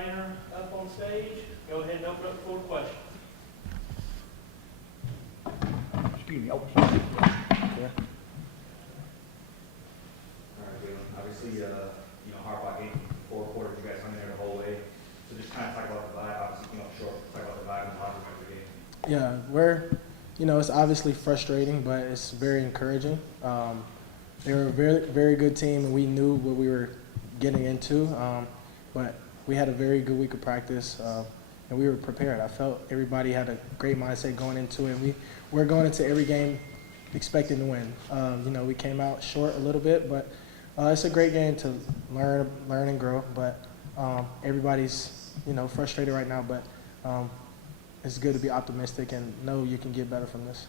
Raynor up on stage. Go ahead and open up the floor to questions. Excuse me. Oh, All right, Jaylen. Obviously, hard-fought game, 4 quarters, you guys hung in there the whole way. So just kind of talk about the vibe. Obviously, short. Talk about the vibe and the locker room of the game. Yeah, it's obviously frustrating, but it's very encouraging. They were a very, very good team, and we knew what we were getting into. But we had a very good week of practice, and we were prepared. I felt everybody had a great mindset going into it. We're going into every game expecting to win. We came out short a little bit, but it's a great game to learn and grow. But everybody's, frustrated right now, but it's good to be optimistic and know you can get better from this.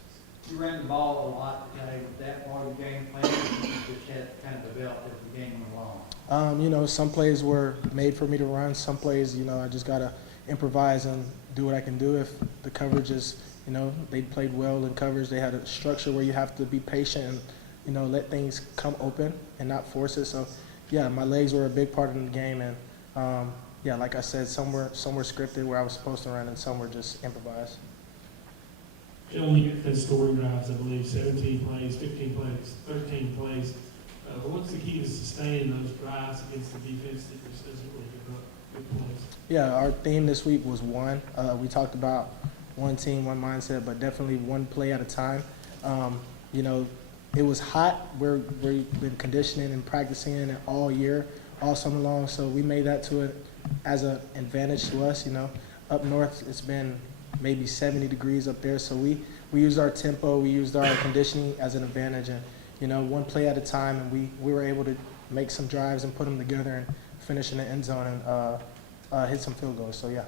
you ran the ball a lot today. Was that part of the game plan? Or you just had kind of developed as the game went along? Some plays were made for me to run. Some plays, I just got to improvise and do what I can do. If the coverage is, they played well in coverage. They had a structure where you have to be patient and, let things come open and not force it. So, yeah, my legs were a big part of the game. And, like I said, some were scripted where I was supposed to run and some were just improvised. Jaylen, you get those scoring drives, I believe, 17 plays, 15 plays, 13 plays. What's the key to sustaining those drives against the defense that consistently give up good plays? Yeah, our theme this week was one. We talked about one team, one mindset, but definitely one play at a time. It was hot. We've been conditioning and practicing it all year, all summer long, so we made that to it as an advantage to us. Up north, it's been maybe 70 degrees up there, so we used our tempo, we used our conditioning as an advantage, and one play at a time, and we were able to make some drives and put them together and finish in the end zone and hit some field goals. So yeah.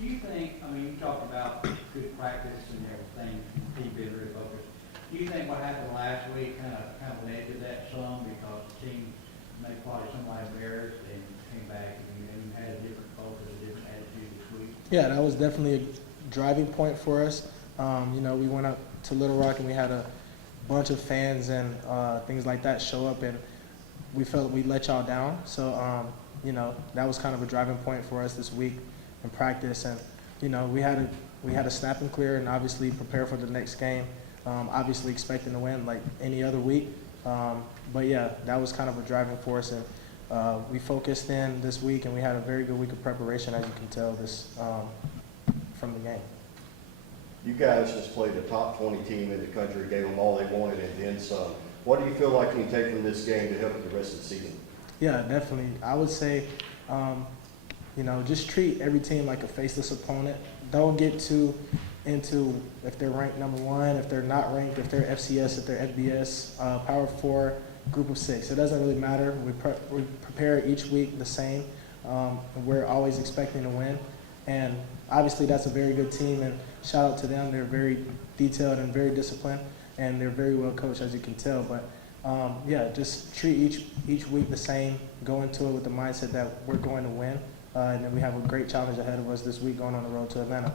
Do you think, you talked about good practice and everything, team being very focused. Do you think what happened last week kind of led to that some because the team made probably somebody embarrassed and came back and you had a different focus, a different attitude this week? Yeah, that was definitely a driving point for us. We went up to Little Rock and we had a bunch of fans and things like that show up, and we felt we let y'all down. So, that was kind of a driving point for us this week in practice. And, we had to snap and clear and obviously prepare for the next game, obviously expecting to win like any other week. But, yeah, that was kind of a driving force. And we focused in this week, and we had a very good week of preparation, as you can tell from the game. You guys just played the top 20 team in the country, gave them all they wanted and then some. What do you feel like you can take from this game to help the rest of the season? Yeah, definitely. I would say, just treat every team like a faceless opponent. Don't get too into if they're ranked number 1, if they're not ranked, if they're FCS, if they're FBS, Power 4, Group of 6. It doesn't really matter. We prepare each week the same. We're always expecting to win. And obviously that's a very good team, and shout out to them. They're very detailed and very disciplined, and they're very well coached, as you can tell. But just treat each week the same. Go into it with the mindset that we're going to win, and then we have a great challenge ahead of us this week going on the road to Atlanta.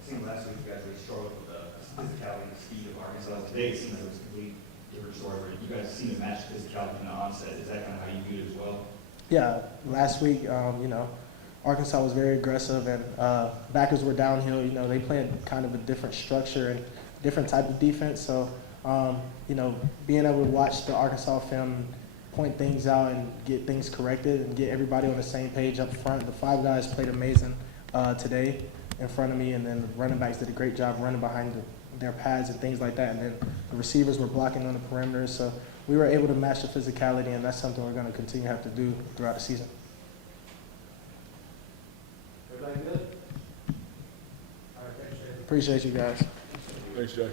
It seemed last week you guys really struggled with the physicality and the speed of Arkansas. Today it seemed like it was a complete different story where you guys seem to match physicality in the onset. Is that kind of how you view it as well? Yeah, last week, Arkansas was very aggressive, and backers were downhill. They played kind of a different structure and different type of defense. So, being able to watch the Arkansas film, point things out and get things corrected and get everybody on the same page up front. The 5 guys played amazing today in front of me, and then the running backs did a great job running behind their pads and things like that. And then the receivers were blocking on the perimeter. So we were able to match the physicality, and that's something we're going to continue to have to do throughout the season. Everybody good? All right, thanks, Jay. Appreciate you guys. Thanks, Jay.